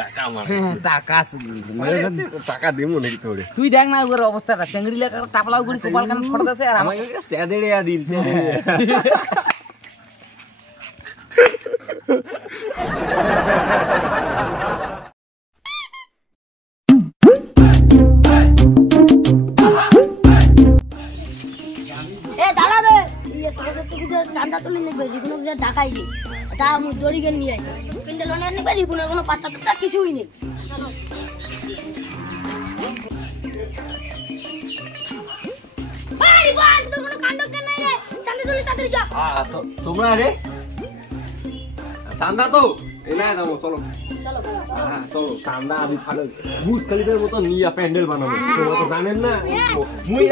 টাকা আমার টাকা চুরি টাকা দিমু নাকি তোরে তুই দেখ না ওর অবস্থাটা চেংড়ি লেখা টাপলাও করে কপাল কান ফড়দাছে আর আমাকে স্যাদেড়িয়া দিল চান্দা তুলে নিবে রিপুনের যে ঢাকাই নেই তা আমি দড়ি গেলে নিয়ে আসি প্যান্ডেল বানিয়ে নিবে রিপুনের কোনো পাত্তা টাত্তা কিছুই নেই তোমরা রে চান্দা তো এলাই যাবো চলো চলো চান্দা আমি ভালো বুঝ খালিদের মতো নিয়ে প্যান্ডেল বানাবো তোমরা তো জানেন না মুই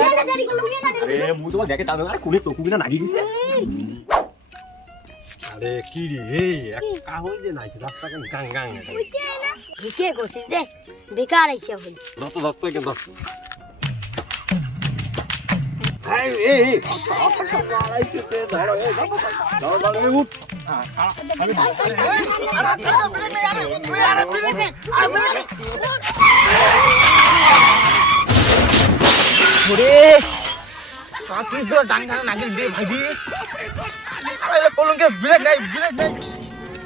আরে মুই তোমার দেখে চান্দা আরে কোনে চকু কিনা নাগি গেছে আরে কি রে এই কাহল যে নাই রাস্তা কেন গাং গাং কে করছিস রে বেকার আইছে হল দত্ত কেন দত্ত এই এই আইছে ধরো এই ধরো উঠ ওরে কাকিস ডাঙ্গা নাগিল দে ভাই আরে কলঙ্কে ব্লেড নাই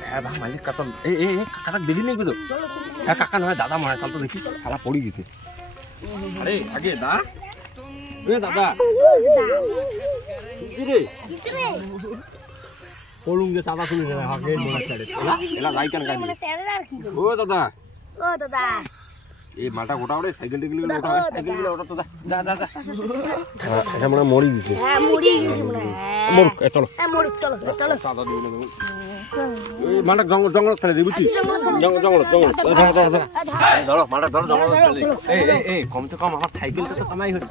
এ ভাই মালিক কাতল এই কাকা দেখি নি গুলো চলো এ কাকা নয় দাদা মারে কাল তো দেখি শালা পড়ি গেছে আরে আগে দা এ দাদা কি রে কলঙ্কে দাদা শুনে রে আগে মনে করে এলা যাই কেন গাই ও দাদা এই মালটা গোটা ওরে সাইকেল টিকেল গোটা সাইকেল গুলো ওটা তো যা এটা মনে মরি দিছে হ্যাঁ মরি গেছে মনে মর চলো মরি চলো সাদা দিও না এই মালটা জঙ্গল ফেলে দিই বুঝছিস জঙ্গল ধরো মালটা ধরো জঙ্গল ফেলে এই কম তো কম আমার সাইকেলটা তো কামাই হচ্ছে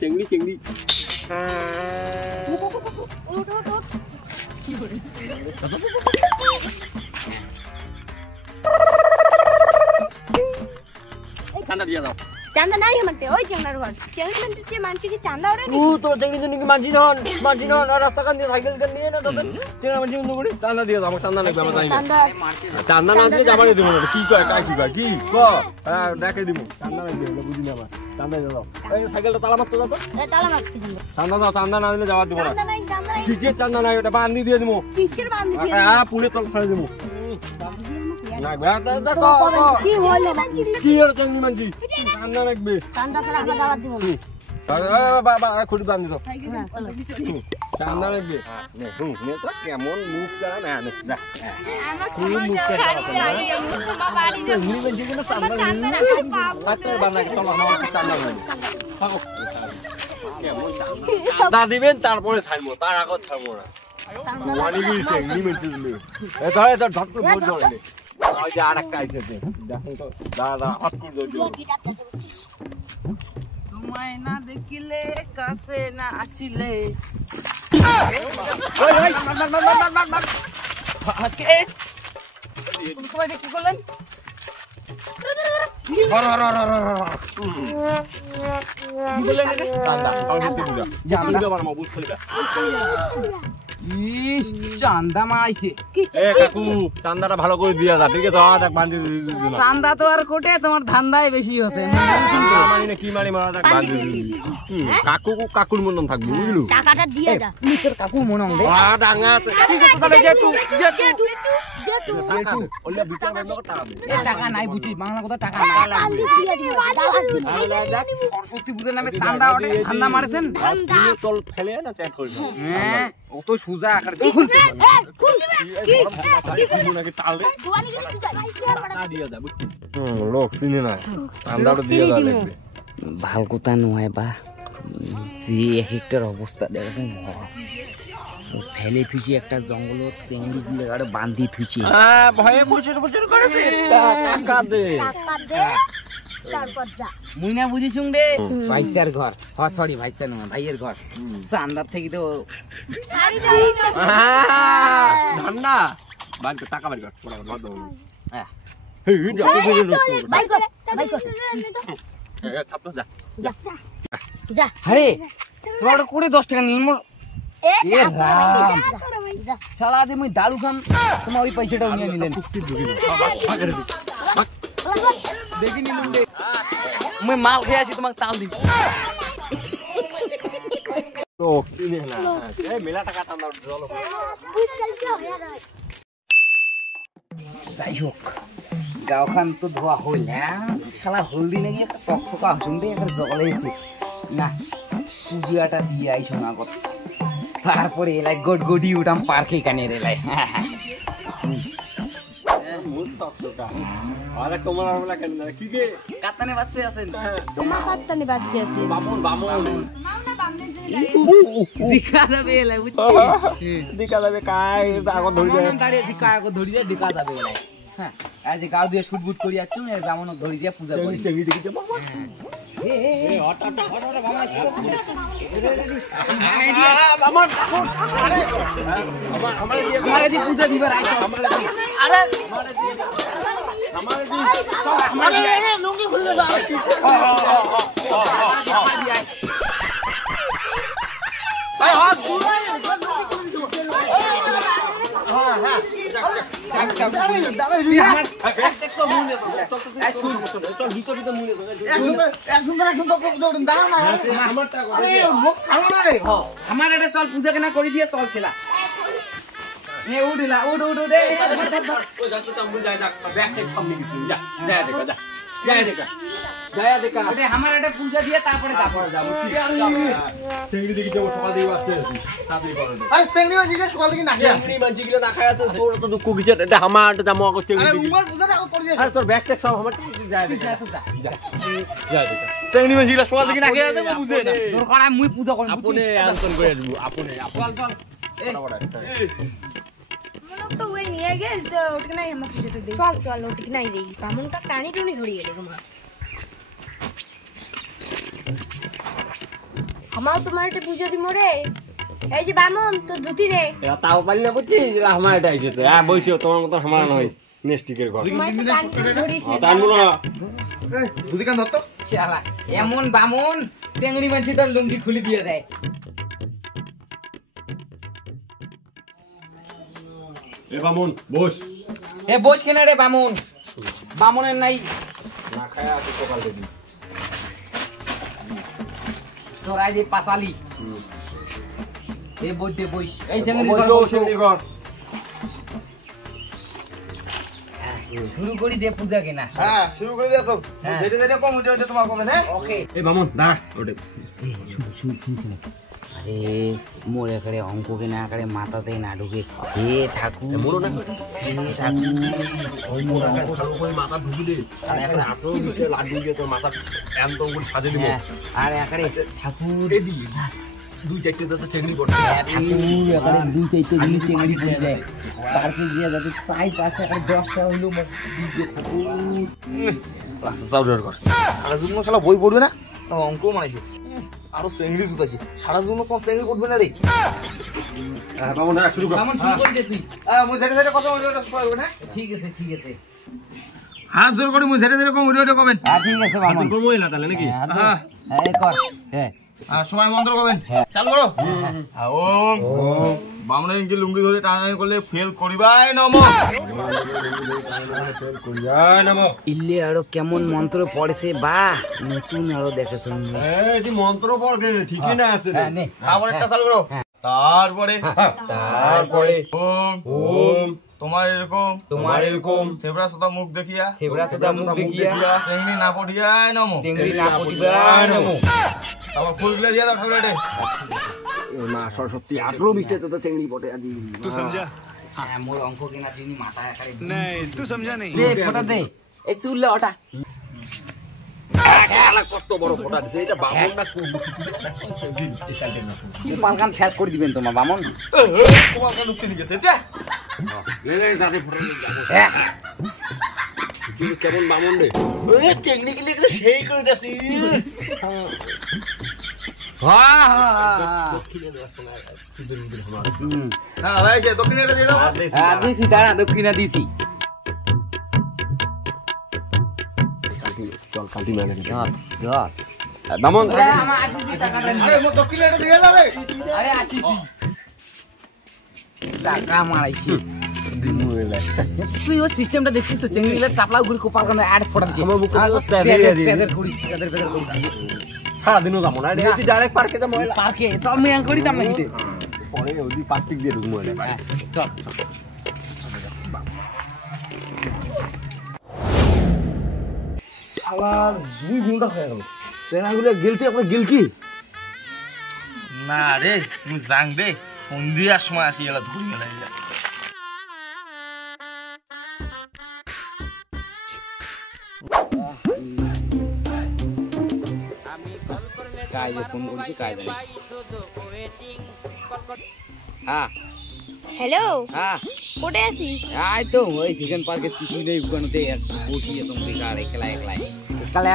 চেংড়ি চেংড়ি চান্দা দিয়ে দাও চান্দা নাই মানতে ওই চেংড়ার ঘর চেংড়ি মানতে যে মানছি কি চান্দা ওরে ও তো চেংড়ি জন্য কি মানছি নন রাস্তা কান দিয়ে সাইকেল কান নিয়ে না তো চেংড়া মানছি বন্ধ করি চান্দা দিয়ে দাও আমার চান্দা লাগবে আমার তাই চান্দা না দিলে যাবারে দেব না কি কয় কাই কি হ্যাঁ দেখে দিব চান্দা লাগবে বুঝি না আমার চান্দা দিয়ে দাও এই সাইকেলটা তালা মারতে দাও তো তালা মারতে দিব চান্দা দাও চান্দা না দিলে যাবার দেব না চান্দা নাই কিসের চান্দা নাই ওটা বান্ধি দিয়ে দিব কিসের বান্ধি দিয়ে হ্যাঁ পুনে তল ফেলে দেব না দেখো কি হলো কি এর চেংড়ি মানছি চান্দা লাগবে চান্দা ছাড়া আমরা দাওয়াত দিব না বাবা খুঁটি বান্ধি দাও চান্দা লাগবে নে তো কেমন মুখ চালা না যা আমার মুখ চান্দা দিবেন তারপরে ছাড়বো তার আগত ছাড়বো না ওয়ানি গিয়েছে নিমেছে এ ধরে ধর ঝট করে বল ধরে ওই যে আরেকটা আইছে দেখো তো দাদা হট করে ধরো তোমায় না দেখিলে কাছে না আসিলে ওই মার কে তোমায় কি করলেন চান্দা মাইছে কাকু চান্দাটা ভালো করে দিয়া যা ঠিক আছে বান্ধি চান্দা তো আর কোটে তোমার ধান্দায় বেশি হচ্ছে কি মারি মারা কাকু কাকুর মতন থাকবো বুঝলু টাকাটা দিয়ে যা নিচের কাকু মনে হবে ডাঙা ঠিক আছে তাহলে জেঠু টাকা নাই বুঝি বাংলা কথা টাকা নাই সরস্বতী পূজার নামে চান্দা ওঠে ধান্দা মারেছেন তল ফেলে না চ্যাট করবে হ্যাঁ ও তো সুজা আকার লোক চিনি না চান্দাটা দিয়ে লাগবে ভাল কথা নয় বা যে এক একটার অবস্থা দেখেন ফেলে থুইছি একটা জঙ্গলত চেংড়ি গুলো আর বান্ধি থুইছি ভয়ে বছর করেছে টাকা দে মুই না বুঝিছুং রে ভাইটার ঘর সরি ভাইটা না ভাইয়ের ঘর চান্দার থেকে তো ঠান্ডা বাড়ি টাকা বাড়ি কর পড়া বাদ দাও হ্যাঁ এই যা বাই কর ছাত্র যা যা যা আরে তোমার করে 10 টাকা নিল এ যা শালা দে মুই দারু খাম তোমার ওই পয়সাটাও নিয়ে নিলেন দেখি নিলুম দে মুই মাল খেয়ে আসি তোমাকে তাল দিই তো কিনে না এই মেলা টাকা টান দাও চলো যাই হোক গাঁওখান তো ধোয়া হইল হ্যাঁ শালা হলদি নাকি একটা চকচকা হসুন দে একটা জলে এসে না পুজোটা দিয়ে আইসো না কত তারপরে এলাই গড়গড়ি উঠাম পার্কে কানে এলাই মুত চকচকা আরে তোমার আমলা কেন কি কে কাতানে বাচ্চা আছেন তোমার কাতানে বাচ্চা আছে বামন দিখা যাবে এলাই বুঝছিস দিকা যাবে কাই আগত ধরি যায় দাঁড়িয়ে দিকা আগত ধরি যায় দিকা যাবে এলাই হ্যাঁ আজ গাঁও দিয়ে শুটবুট করি যাচ্ছ এর ব্রাহ্মণ ধরি যায় পূজা করি চেঙ্গি দেখি যাবো এ হট বাবা ছিল আমার দি পূজা দিবার আইছো আরে আরে লুঙ্গি খুলে দাও ভাই হাত আমার এটা চল পূজা কেনা করে দিয়ে চলছিল উঠিলা উঠ উঠ উঠে আমার এটা পূজা দিয়ে তারপরে যাবো চেঙ্গি দেখি যাবো সকাল দিয়ে আসছে আরে চেংড়ি মাছ গিয়ে সকাল থেকে না চেঙ্গি মানছি গিলা না খায় তো তোর তো দুঃখ গিছে এটা আমার জামো আগত চেঙ্গি আরে উমর পূজাটা করে দিয়েছ আরে তোর ব্যাগ ট্যাগ সব আমার যায় দেখা যায় দেখা চেংড়ি মাছ গিয়ে সকাল থেকে না খেয়ে আছে বুঝে না তোর কড়া মুই পূজা করব আপনি আনসন করে দিব আপনি চল চল তো ওই নিয়ে গেল তো ওটকে নাই আমার পুজোটা দেই চল চল ওটকে নাই দেই বামনটা টানি টুনি ধরে গেলে তোমার আমার তোমার একটা পুজো দি মোরে এই যে বামন তো ধুতি রে এরা তাও পারি না বুঝছি আমার এটা আইছে তো হ্যাঁ বইছো তোমার মত আমার নয় নেস্টিকের ঘর তোমার তো টানি টুনি ধরিস না টানবো না দুদি কান ধরতো শালা এমন বামন চেংড়ি মাছ তোর লুঙ্গি খুলে দিয়ে দেয় এ বামুন বস এ বস কেন রে বামন বামনের নাই না খায় আছে সকাল থেকে তোর আই যে পাতালি এ বইতে বইস এই চেংড়ি বইছো চেঙ্গি ঘর শুরু করি দে পূজা কেনা হ্যাঁ শুরু করে দিয়েছো যেটা যেটা কম ওটা তোমার কমে হ্যাঁ ওকে এ বামুন দাঁড়া ওটা আরে মোর একারে অঙ্ক কেনা একারে মাথাতে না ঢুকে হে ঠাকুর মোড়ো না হে ঠাকুর ওই মোড়া ভালো করে মাথা ঢুকি দে আর একটা আটো দিতে লাড্ডু দিয়ে তোর মাথা এমন করে সাজে দিব আর একারে ঠাকুর এ দিবি দুই চারটে তো চেঙ্গি করতে ঠাকুর একারে দুই চাইতে জিনিস চেঙ্গি করে দেয় পার্কে গিয়ে যাতে প্রায় 5 টাকা 10 টাকা হইলো ঠাকুর সাউডার কর সারা জীবন শালা বই পড়বে না অঙ্ক মানাইছে আরো চেংড়ি জুতাছে সারা জীবন কোন চেংড়ি পড়বে না রে হ্যাঁ বামুন দাঁড়া শুরু কর কেমন শুরু করে দে তুই মুই যেটা যেটা কথা ওটা সবাই না ঠিক আছে ঠিক আছে হাত জোর করে মুই যেটা যেটা কম ওটা কমেন হ্যাঁ ঠিক আছে বামন তোর করবো এলা তাহলে নাকি হ্যাঁ এই কর হ্যাঁ আর সময় মন্ত্র কমেন চালু করো ওম বামনের কি লুঙ্গি ধরে টানাটানি করলে ফেল করিবাই নম ইল্লে আরো কেমন মন্ত্র পড়েছে বা নতুন আরো দেখেছ এটি মন্ত্র পড়ে ঠিকই না আছে হ্যাঁ নে আবার একটা চালু করো তারপরে তারপরে ওম ওম তোমার এরকম থেবড়া সাদা মুখ দেখিয়া চেংড়ি না পড়িয়াই নম চিংড়ি না পড়িবাই নমো আবার ফুলগুলো দিয়া দাও ঠাকুরেটে মা সরস্বতী 18-20 তো চেঙ্গি পড়ে আজি তুই সমঝা হ্যাঁ মোর অঙ্ক কিনা চিনি মাথা একারে नहीं तू समझा नहीं দে ফোটা দে এই চুললে ওটা কত বড় ফোটা দিছে এটা বামন না কি পালকান শেষ করে দিবেন তোমার বামন তোমার কোন উঠতে নিয়ে গেছে এটা লে যাতে ফোটা হ্যাঁ তুই কেমন বামন রে এ চেঙ্গি কি লিখলে সেই করে দিছি দক্ষিণে দেওয়ার সময় সিজন বিজন আমার হ্যাঁ ভাই যে দক্ষিণে এটা দিয়ে দাও দিছি দাঁড়া দক্ষিণা দিছি চল কালটি মেলে ধর দামন আমার আসিছি টাকাটা আরে মো দক্ষিণে এটা দিয়ে দাও রে আরে আসিছি টাকা মারাইছি তুই ওর সিস্টেমটা দেখছিস তো চেঙ্গিলে টাপলা ঘুরি কোপার কারণে অ্যাড ফোটা দিছি আমার বুকে তো তেদের করি সারাদিনও যাবো না তুই ডাইরেক্ট পার্কে যাবো পার্কে সব মেয়াং করি দাম নাকি পরে ওই পার্কিং দিয়ে ঢুকবো চল শালার 2 ঘন্টা হয়ে গেল সেনাগুলো গেলতি আপনার গেল কি না রে তুই যাং দে সন্ধিয়ার সময় আসি এলা ধরি গেল কাজে ফোন করেছি কাজ নেই হ্যাঁ হ্যালো হ্যাঁ কোথায় আছিস আই তো ওই সেকেন্ড পার্কে পিছনে ওখানেতে বসিয়ে তুমি কার একলা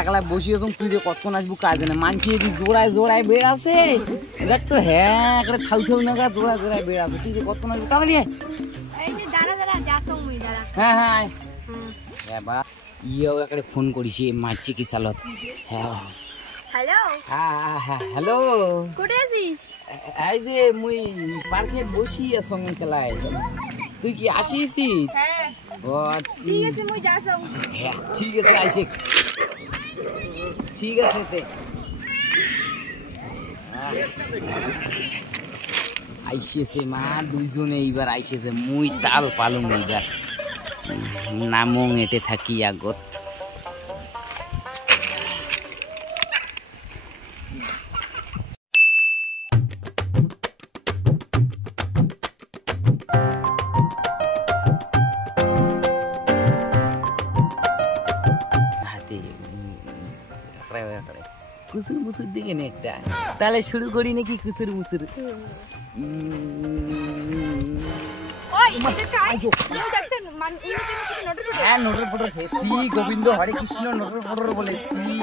একলা বসিয়ে তুই যে কতক্ষণ আসবো কাজ নেই মানছি জোড়ায় বের আছে দেখ তো হ্যাঁ একটা থাউ না জোড়ায় বের আছে তুই যে কতক্ষণ আসবো তাড়াতাড়ি এই যে দাঁড়া যাচ্ছ মুই দাঁড়া হ্যাঁ হ্যাঁ বা ইয়েও একটা ফোন করিছি মারছি কি চালত হ্যাঁ হ্যালো হ্যালো কোথায় আছিস এই যে মুই পার্কে বসি সঙ্গে খেলায় তুই কি আসিস হ্যাঁ ও ঠিক আছে মুই যাচ্ছ হ্যাঁ ঠিক আছে আইসে ঠিক আছে তে আইসেছে মা দুইজনে এইবার আইসেছে মুই তাল পালুম এইবার নামং এটে থাকি আগত কুসুর মুসুর দিকে নে একটা তাহলে শুরু করি নাকি কুসুর মুসুর হ্যাঁ নটর ফটর শ্রী গোবিন্দ হরে কৃষ্ণ নটর ফটর বলে শ্রী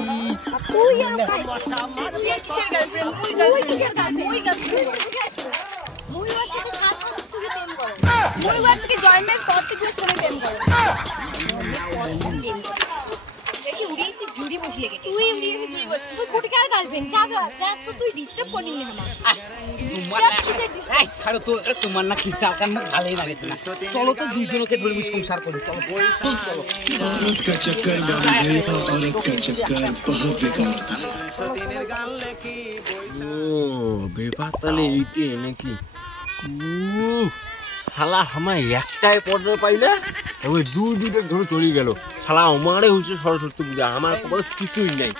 তোমার না কি চলো তো দুইজনকে ধরে সংসার করি চলো চলো औरत का चक्कर बाबू भैया औरत का चक्कर बहुत बेकार होता है ও ব্যাপার তাহলে এইটে নাকি শালা আমার একটাই পর্দা পাই না ওই দুটো ধরে চলে গেল শালা আমারে হচ্ছে সরস্বতী পূজা আমার কিছুই নাই